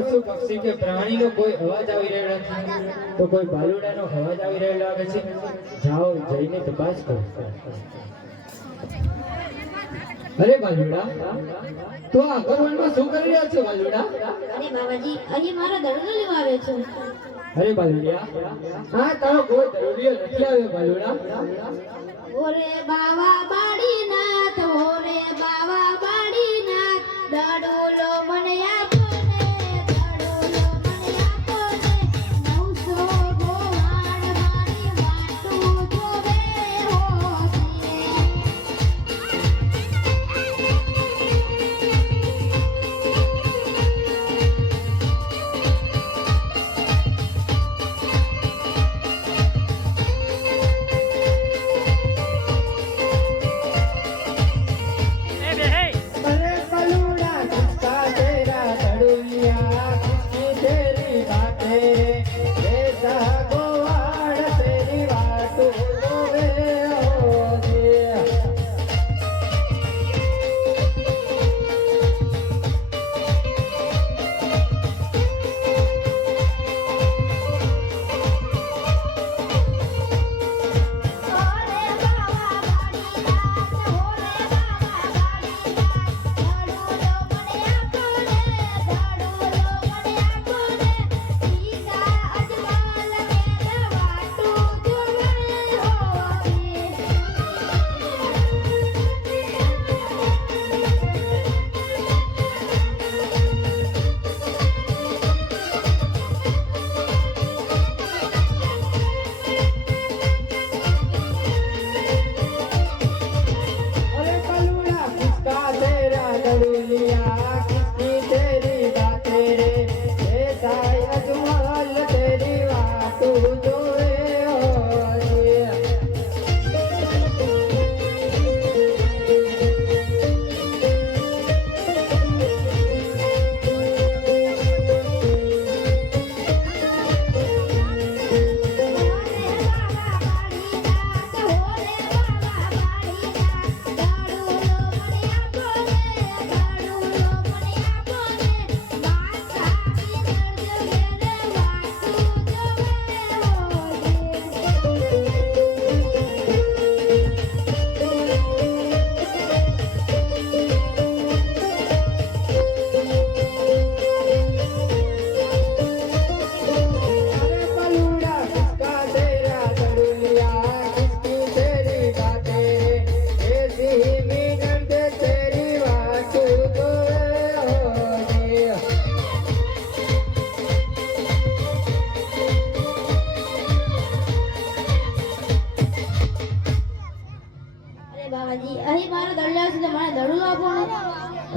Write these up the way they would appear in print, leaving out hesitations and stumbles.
પશુ પક્ષી કે પ્રાણીનો કોઈ અવાજ આવી રહ્યો નથી, તો કોઈ બાલુડાનો અવાજ આવી રહેલો લાગે છે. જાઓ જઈને તપાસ કરો. અરે બાલુડા, તો આ અગરવનમાં શું કરી રહ્યા છો બાલુડા? અરે બાબાજી, અહીં મારો દરડો લેવા આવ્યો છું. અરે બાલુડિયા, હા તારો કોઈ દરોડિયો નથી આવ્યો બાલુડા. ઓરે બાવા બાડીનાથ, ઓરે બાવા બાડીનાથ, દડોલો મને આપો ને, દડોલો મને આપો ને, 900 ગોવાળ મારી વાટું જોવે હોશે.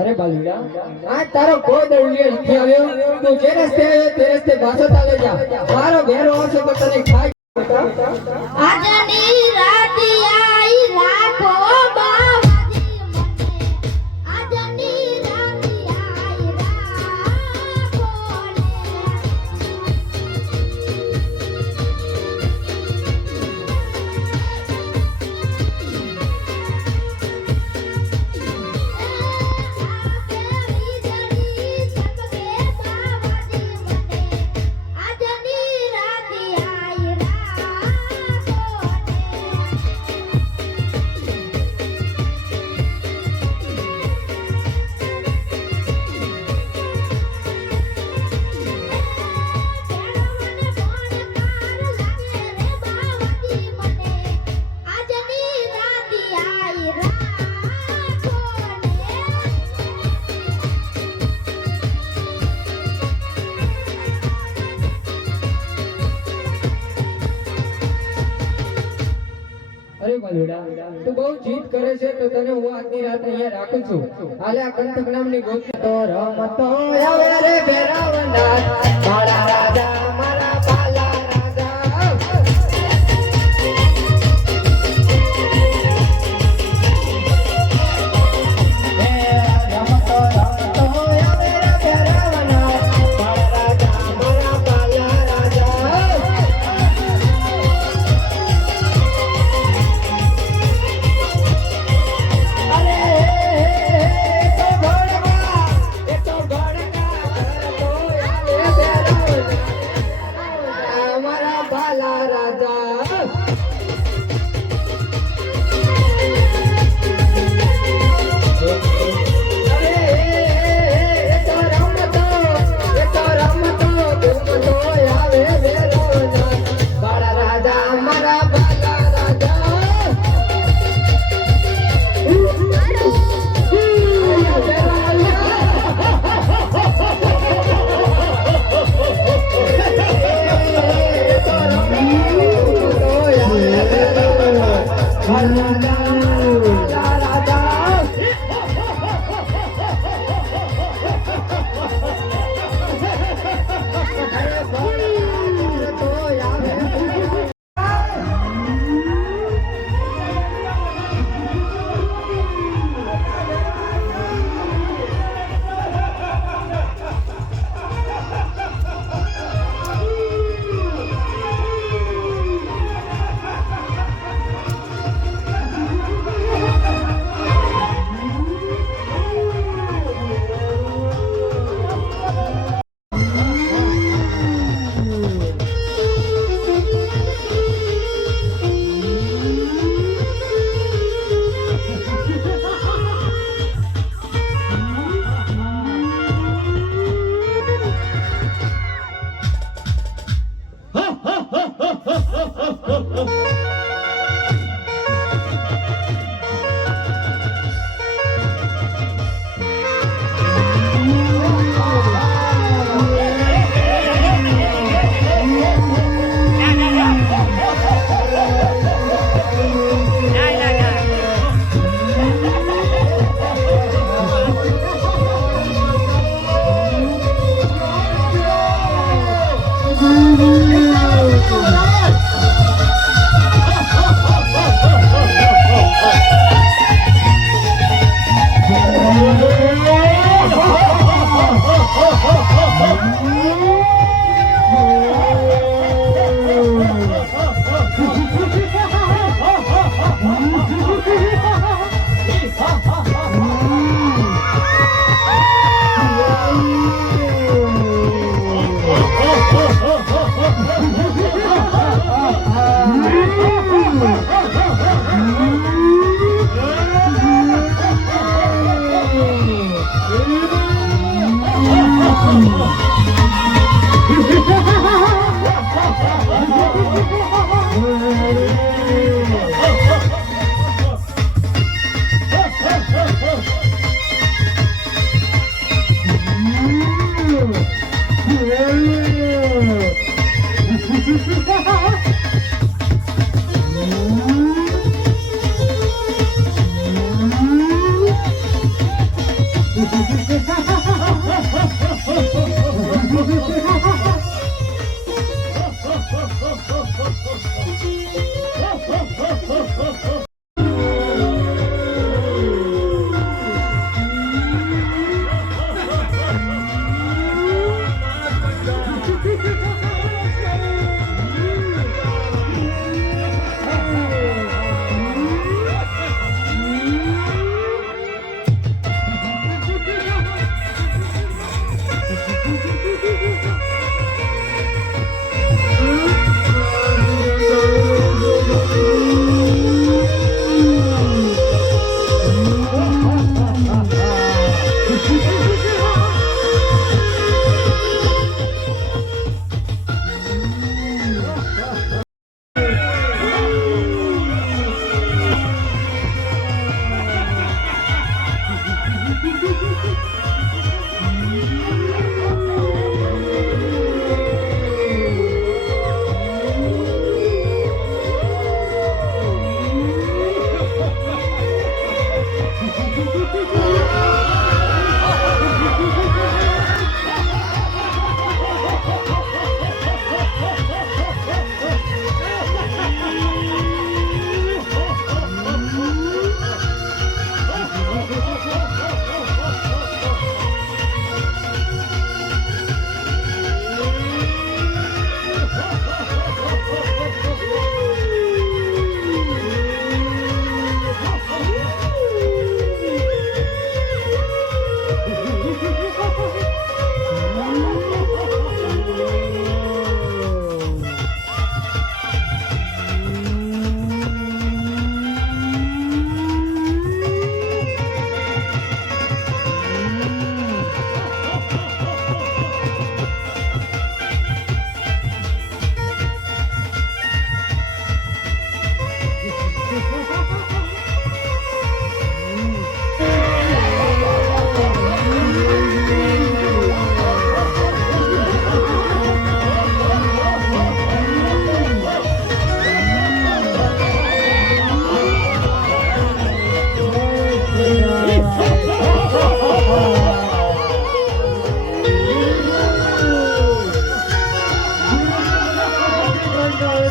અરે બાલુડા, આ તારો કોઈ દરોડિયો નથી આવ્યો. તું જે રસ્તે આવ્યો તે રસ્તે પાછો ચાલે જા. મારો ઘેરો આવશે તો તને ખાઈ. આજની રાત આઈ રાખો બાવાજી મને, આજની રાત આઈ રાખો ને. અરે બાલુડા, તું બહુ જીદ કરે છે તો તને હું આજની રાત અહીંયા રાખું છું. હાલે આ કંઠક નામની ગોતી તો રમતો આવે રે ભેરાવના મારા રાજા મારા પાલા રાજા. રમતો આવે રે ભેરાવના મારા રાજા મારા પાલા રાજા. અરે તો ઘોડવા, એ તો ઘોડવા રાજા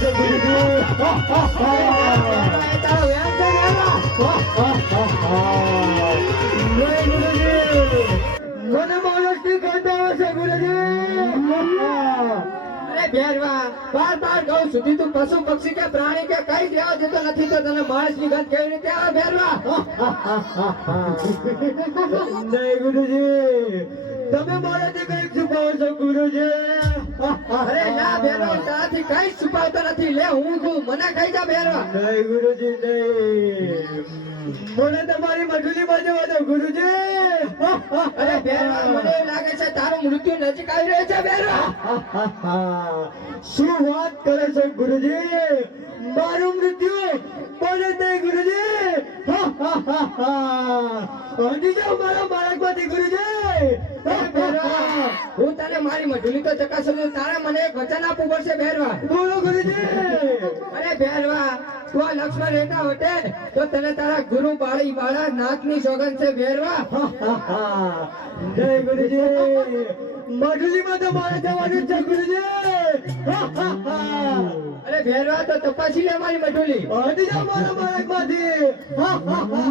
છે ગુરુજી. એ તારો વ્યાજ છે બેરવા. નહીં ગુરુજી, મને માણસની કંટાળો છે ગુરુજી. અરે બેરવા, બાર કહું સુધી તું પશુ પક્ષી કે પ્રાણી કે કઈ લેવા જતો નથી તો તને માણસની ગંધ કેવી રીતે આવે બેરવા? નહીં ગુરુજી, તમે મારાથી કઈક છુપાવો છો ગુરુજી. અરે ના બેરવા, તારાથી કઈ છુપાવતો નથી. લે હું છું, મને ખાઈ જા બેરવા. નહીં ગુરુજી નહીં, મને તમારી મજૂરી બાજુ વાળો ગુરુજી. અરે બેરવા, મને એવું લાગે છે તારું મૃત્યુ નજીક આવી રહ્યું છે બેરવા. શું વાત કરે છે ગુરુજી? મારું મૃત્યુ બોલે નહીં ગુરુજી. હજી જાઓ મારા બાળકમાંથી ગુરુજી. અરે બેરવા, હું તને મારી મજૂરી તો ચકાસું છું. તારે મને એક વચન આપવું પડશે બેરવા. બોલો ગુરુજી. અરે બેરવા, તું આ લક્ષ્મણ રહેતા હોતે ને, તો તને તારા ગુરુ બાળી બાળા નાથની સોગંદ છે બેરવા. જય ગુરુજી, મજૂરીમાં તો મારે જવાનું છે ગુરુજી. અરે બેરવા, તો તપાસી લે મારી મજૂરી. હજી જાઓ મારા બાળકમાંથી. Ha ha ha!